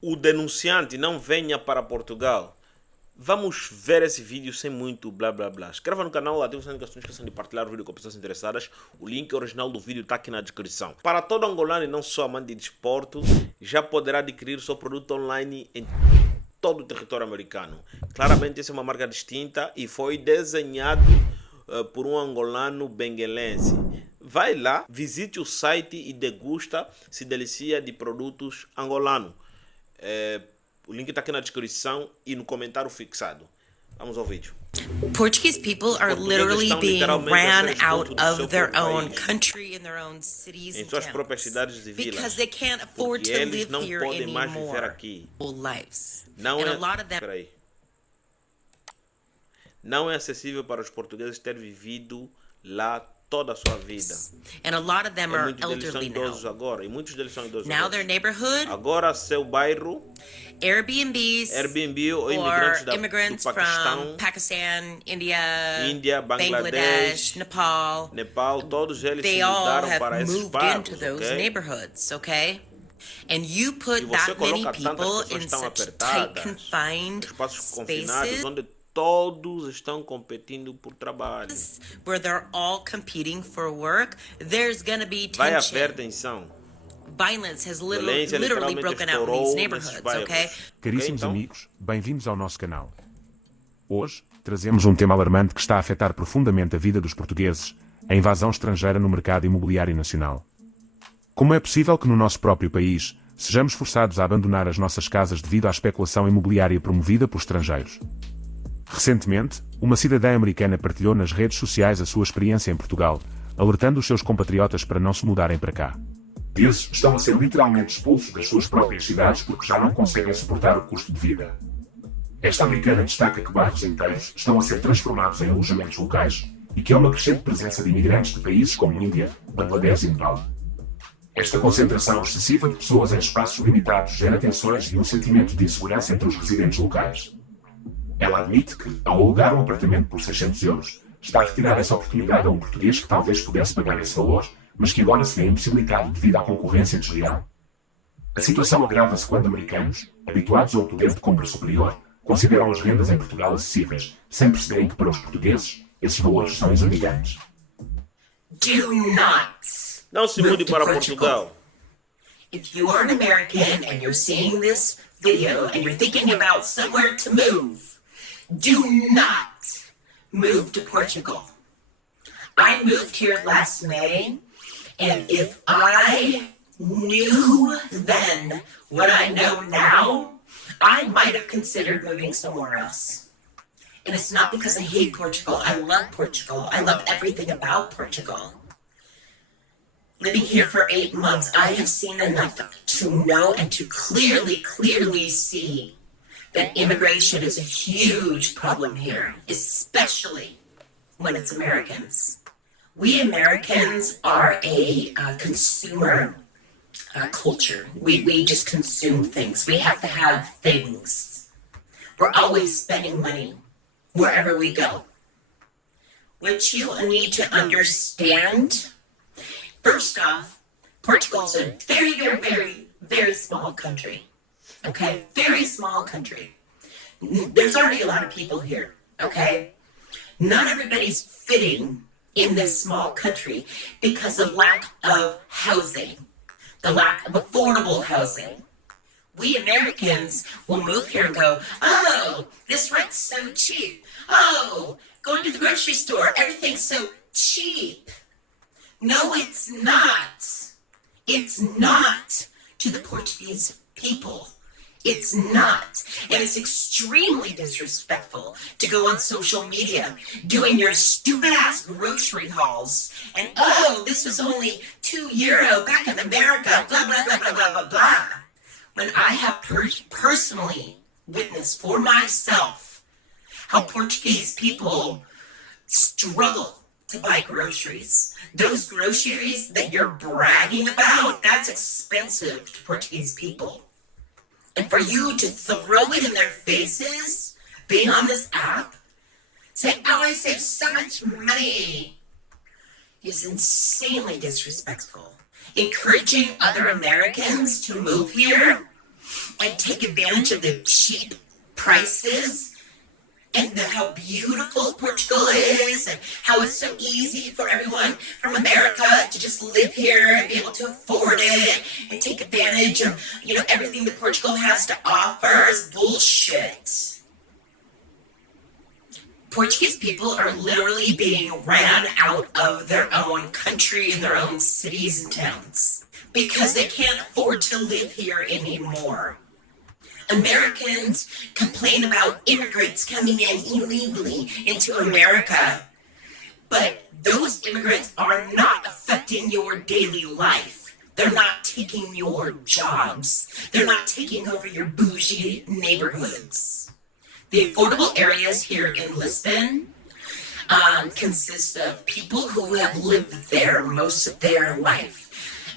o denunciante não venha para Portugal. Vamos ver esse vídeo sem muito blá blá blá. Inscreva no canal, ative as notificações, não esqueçam de partilhar o vídeo com pessoas interessadas. O link original do vídeo está aqui na descrição. Para todo angolano e não só amante de desporto, já poderá adquirir seu produto online em todo o território americano. Claramente essa é uma marca distinta e foi desenhado por um angolano benguelense. Vai lá, visite o site e degusta, se delicia de produtos angolanos. O link está aqui na descrição e no comentário fixado. Vamos ao vídeo. Portuguese people are literally being ran out of their own country and their own cities Em and suas próprias towns cidades e vilas, because they can't afford porque to eles live não here podem mais viver anymore. aqui. Lives. Não And é, a lot of them peraí. Não é acessível para os portugueses ter vivido lá toda a sua vida. and a lot of them are Muitos deles são elderly idosos now. agora, e muitos deles são idosos Now agora. their neighborhood, Agora seu bairro, Airbnbs, Airbnb ou or imigrantes do immigrants Paquistão, from Pakistan, India, Índia, Bangladesh, Nepal, Nepal, todos eles se they all mudaram have para esses moved bairros, into those ok? neighborhoods, okay? And you E put você that many coloca tantas people pessoas in tão such apertadas, tight, confined espaços confinados, spaces onde todos estão competindo por trabalho. where they're all competing for work, there's gonna be Vai haver tension. tensão. Violence has Violência literally literalmente broken out in estourou these nesses neighborhoods, bairros. okay? Caríssimos então? amigos, bem-vindos ao nosso canal. Hoje, trazemos um tema alarmante que está a afetar profundamente a vida dos portugueses, a invasão estrangeira no mercado imobiliário nacional. Como é possível que no nosso próprio país, sejamos forçados a abandonar as nossas casas devido à especulação imobiliária promovida por estrangeiros? Recentemente, uma cidadã americana partilhou nas redes sociais a sua experiência em Portugal, alertando os seus compatriotas para não se mudarem para cá. Eles estão a ser literalmente expulsos das suas próprias cidades porque já não conseguem suportar o custo de vida. Esta americana destaca que bairros inteiros estão a ser transformados em alojamentos locais e que há uma crescente presença de imigrantes de países como Índia, Bangladesh e Nepal. Esta concentração excessiva de pessoas em espaços limitados gera tensões e um sentimento de insegurança entre os residentes locais. Ela admite que, ao alugar um apartamento por 600 euros, está a retirar essa oportunidade a um português que talvez pudesse pagar esse valor, mas que agora se vê impossibilitado devido à concorrência desleal. A situação agrava-se quando americanos, habituados a um poder de compra superior, consideram as rendas em Portugal acessíveis, sem perceberem que para os portugueses, esses valores são exorbitantes. Do not Não se move mude to para Portugal. Portugal. If you are an American and you're seeing this video and you're thinking about somewhere to move, do not move to Portugal. I moved here last May, and if I knew then what I know now, I might have considered moving somewhere else. And it's not because I hate Portugal. I love Portugal. I love everything about Portugal. Living here for 8 months, I have seen enough to know and to clearly see that immigration is a huge problem here, especially when it's Americans. We Americans are a consumer culture. We just consume things. We have to have things. We're always spending money wherever we go. What you need to understand, first off, Portugal's a very small country. Okay? Very small country. There's already a lot of people here. Okay? Not everybody's fitting in this small country because of lack of housing, the lack of affordable housing. We Americans will move here and go, oh, this rent's so cheap. Oh, going to the grocery store, everything's so cheap. No, it's not. It's not to the Portuguese people. It's not. And it's extremely disrespectful to go on social media doing your stupid ass grocery hauls and, oh, this was only €2 back in America, blah, blah, blah, blah, blah, blah, blah. When I have personally witnessed for myself how Portuguese people struggle to buy groceries. Those groceries that you're bragging about, that's expensive to Portuguese people. And for you to throw it in their faces, being on this app, saying, oh, I save so much money, is insanely disrespectful. Encouraging other Americans to move here and take advantage of the cheap prices and how beautiful Portugal is and how it's so easy for everyone from America to just live here and be able to afford it and take advantage of, everything that Portugal has to offer is bullshit. Portuguese people are literally being ran out of their own country and their own cities and towns because they can't afford to live here anymore. Americans complain about immigrants coming in illegally into America, but those immigrants are not affecting your daily life. They're not taking your jobs. They're not taking over your bougie neighborhoods. The affordable areas here in Lisbon consist of people who have lived there most of their life.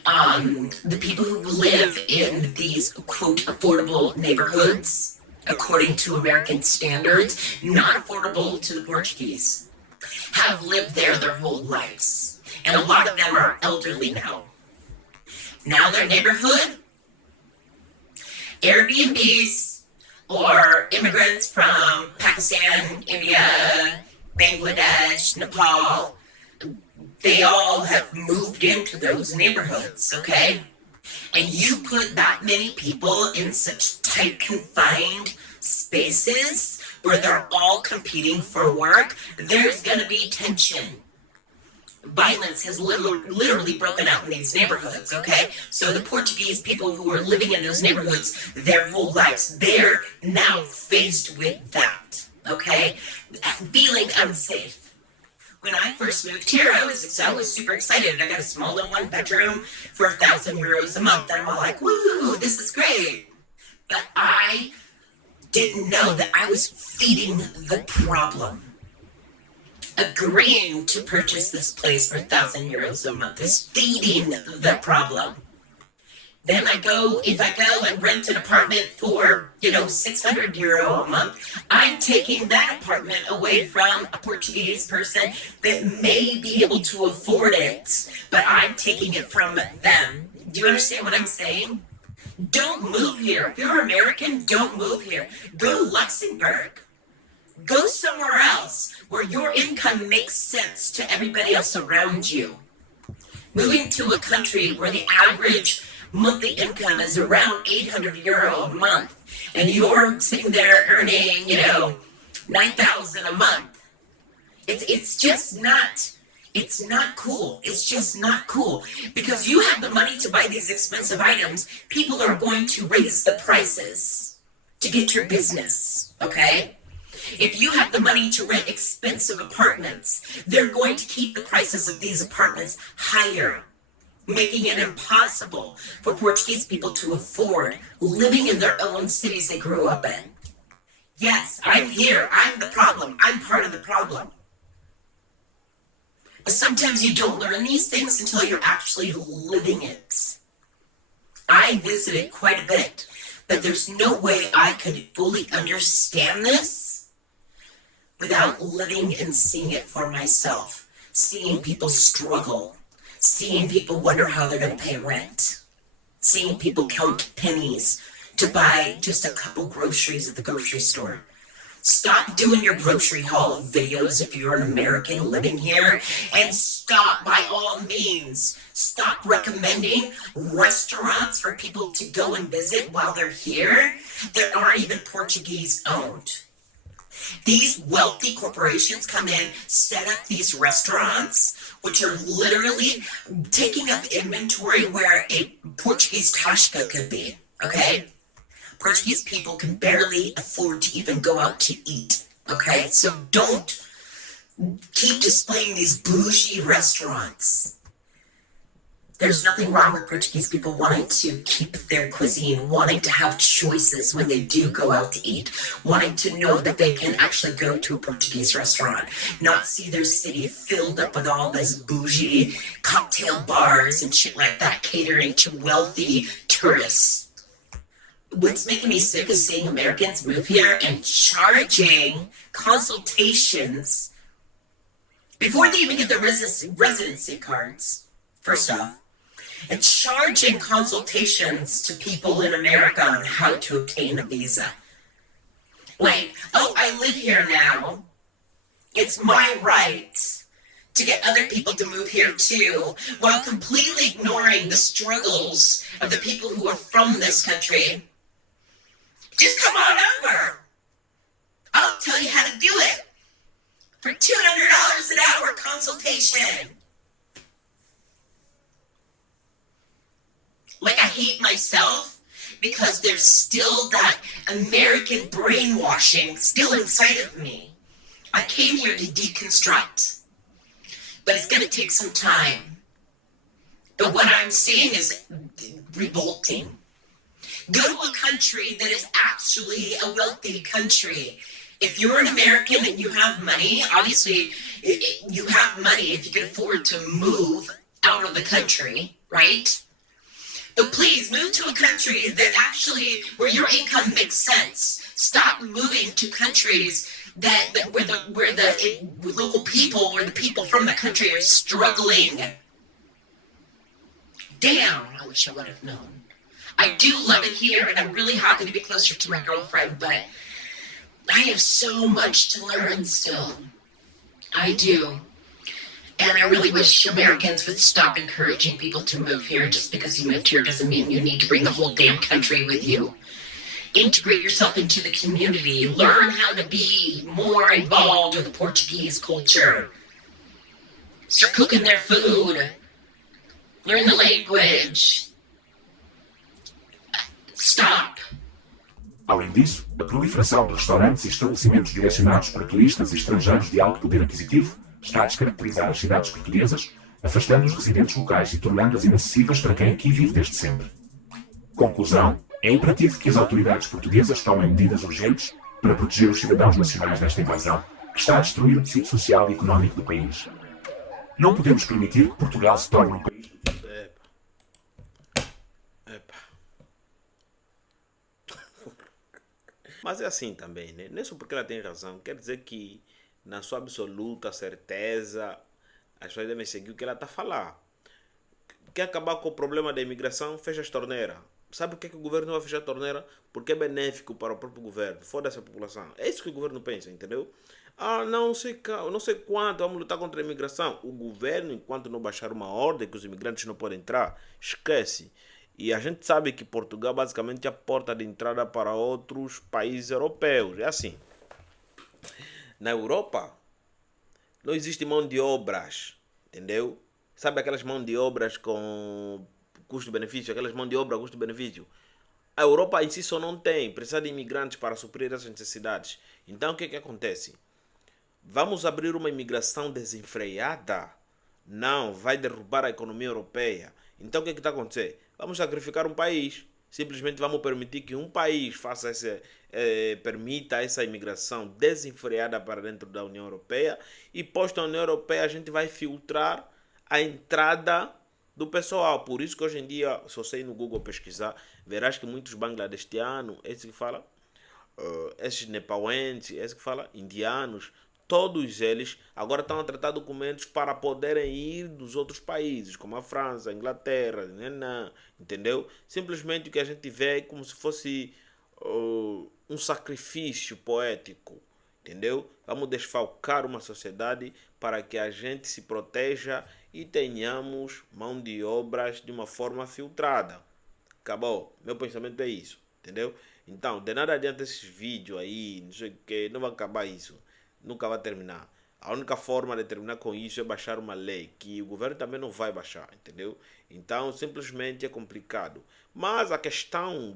The people who live in these, quote, affordable neighborhoods, according to American standards, not affordable to the Portuguese, have lived there their whole lives. And a lot of them are elderly now. Now their neighborhood, Airbnbs, or immigrants from Pakistan, India, Bangladesh, Nepal, they all have moved into those neighborhoods, okay? And you put that many people in such tight, confined spaces where they're all competing for work, there's gonna be tension. Violence has literally broken out in these neighborhoods, okay? So the Portuguese people who are living in those neighborhoods their whole lives, they're now faced with that, okay? Feeling unsafe. When I first moved here, I was super excited. I got a small little 1-bedroom for €1,000 a month. And I'm all like, woo, this is great. But I didn't know that I was feeding the problem. Agreeing to purchase this place for €1,000 a month is feeding the problem. Then if I go and rent an apartment for, €600 a month, I'm taking that apartment away from a Portuguese person that may be able to afford it, but I'm taking it from them. Do you understand what I'm saying? Don't move here. If you're American, don't move here. Go to Luxembourg. Go somewhere else where your income makes sense to everybody else around you. Moving to a country where the average monthly income is around €800 a month, and you're sitting there earning, $9,000 a month. It's just not cool. It's just not cool. Because you have the money to buy these expensive items, people are going to raise the prices to get your business, okay? If you have the money to rent expensive apartments, they're going to keep the prices of these apartments higher, making it impossible for Portuguese people to afford living in their own cities they grew up in. Yes, I'm here. I'm the problem. I'm part of the problem. But sometimes you don't learn these things until you're actually living it. I visited quite a bit, but there's no way I could fully understand this without living and seeing it for myself. Seeing people struggle. Seeing people wonder how they're going to pay rent. Seeing people count pennies to buy just a couple groceries at the grocery store. Stop doing your grocery haul videos if you're an American living here, and stop, by all means, stop recommending restaurants for people to go and visit while they're here that aren't even Portuguese owned. These wealthy corporations come in, set up these restaurants, which are literally taking up inventory where a Portuguese Tasca could be, okay? Portuguese people can barely afford to even go out to eat, okay? So don't keep displaying these bougie restaurants. There's nothing wrong with Portuguese people wanting to keep their cuisine, wanting to have choices when they do go out to eat, wanting to know that they can actually go to a Portuguese restaurant, not see their city filled up with all this bougie cocktail bars and shit like that, catering to wealthy tourists. What's making me sick is seeing Americans move here and charging consultations before they even get their residency cards, first off. and charging consultations to people in America on how to obtain a visa. Like, oh, I live here now. It's my right to get other people to move here too, while completely ignoring the struggles of the people who are from this country. Just come on over. I'll tell you how to do it for $200 an hour consultation. Like, I hate myself because there's still that American brainwashing still inside of me. I came here to deconstruct, but it's going to take some time. But what I'm seeing is revolting. Go to a country that is actually a wealthy country. If you're an American and you have money, obviously you have money if you can afford to move out of the country, right? But please move to a country that actually, where your income makes sense. Stop moving to countries where the local people or the people from the country are struggling. Damn, I wish I would have known. I do love it here, and I'm really happy to be closer to my girlfriend, but I have so much to learn still. I do. And I really wish Americans would stop encouraging people to move here. Just because you moved here doesn't mean you need to bring the whole damn country with you. Integrate yourself into the community. Learn how to be more involved with the Portuguese culture. Start cooking their food. Learn the language. Stop. Além disso, a proliferação de restaurantes e estabelecimentos direcionados para turistas e estrangeiros de alto poder aquisitivo está a descaracterizar as cidades portuguesas, afastando os residentes locais e tornando-as inacessíveis para quem aqui vive desde sempre. Conclusão: é imperativo que as autoridades portuguesas tomem medidas urgentes para proteger os cidadãos nacionais desta invasão, que está a destruir o tecido social e económico do país. Não podemos permitir que Portugal se torne um país... Mas é assim também, né? Não é só porque ela tem razão. Quer dizer que, na sua absoluta certeza, as pessoas devem seguir o que ela está a falar. Quer acabar com o problema da imigração? Fecha as torneiras. Sabe por que o governo não vai fechar a torneira? Porque é benéfico para o próprio governo. Foda-se a população. É isso que o governo pensa, entendeu? Ah, não sei quanto, vamos lutar contra a imigração. O governo, enquanto não baixar uma ordem que os imigrantes não podem entrar, esquece. E a gente sabe que Portugal basicamente é a porta de entrada para outros países europeus. É assim. Na Europa, não existe mão de obras, entendeu? Sabe aquelas mão de obras com custo-benefício? Aquelas mão de obra custo-benefício. A Europa em si só não tem. Precisa de imigrantes para suprir essas necessidades. Então o que acontece? Vamos abrir uma imigração desenfreada? Não, vai derrubar a economia europeia. Então o que está acontecendo? Vamos sacrificar um país. Simplesmente vamos permitir que um país permita essa imigração desenfreada para dentro da União Europeia. E posto na União Europeia, a gente vai filtrar a entrada do pessoal. Por isso que hoje em dia, se você ir no Google pesquisar, verás que muitos bangladestianos, esse que fala, esses nepauenses, esse que fala, indianos, todos eles agora estão a tratar documentos para poderem ir dos outros países, como a França, a Inglaterra, entendeu? Simplesmente o que a gente vê é como se fosse um sacrifício poético, entendeu? Vamos desfalcar uma sociedade para que a gente se proteja e tenhamos mão de obras de uma forma filtrada. Acabou. Meu pensamento é isso, entendeu? Então, de nada adianta esses vídeos aí, não sei o que, não vai acabar isso. Nunca vai terminar. A única forma de terminar com isso é baixar uma lei, que o governo também não vai baixar, entendeu? Então, simplesmente é complicado. Mas a questão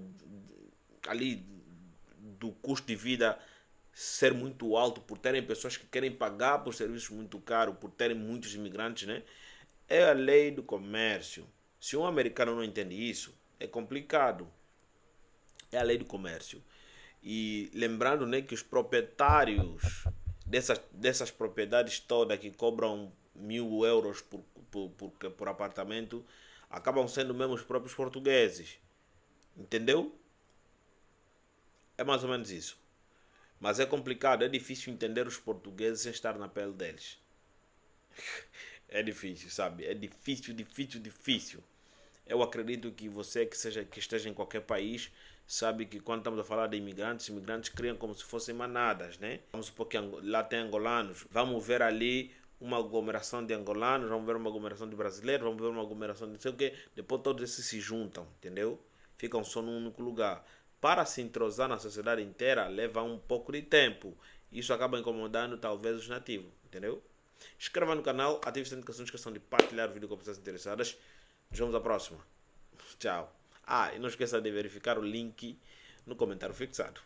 ali do custo de vida ser muito alto, por terem pessoas que querem pagar por serviços muito caros, por terem muitos imigrantes, né? É a lei do comércio. Se um americano não entende isso, é complicado. É a lei do comércio. E lembrando, né, que os proprietários dessas propriedades todas que cobram 1.000 euros por apartamento acabam sendo mesmo os próprios portugueses. Entendeu? É mais ou menos isso. Mas é complicado, é difícil entender os portugueses sem estar na pele deles. É difícil, sabe? É difícil. Eu acredito que você que esteja em qualquer país sabe que quando estamos a falar de imigrantes, imigrantes criam como se fossem manadas, né? Vamos supor que lá tem angolanos, vamos ver ali uma aglomeração de angolanos, vamos ver uma aglomeração de brasileiros, vamos ver uma aglomeração de não sei o quê, depois todos esses se juntam, entendeu? Ficam só num único lugar. Para se entrosar na sociedade inteira leva um pouco de tempo. Isso acaba incomodando talvez os nativos, entendeu? Inscreva no canal, ative as notificações, questão de partilhar o vídeo com pessoas interessadas. Nos vemos à próxima. Tchau. E não esqueça de verificar o link no comentário fixado.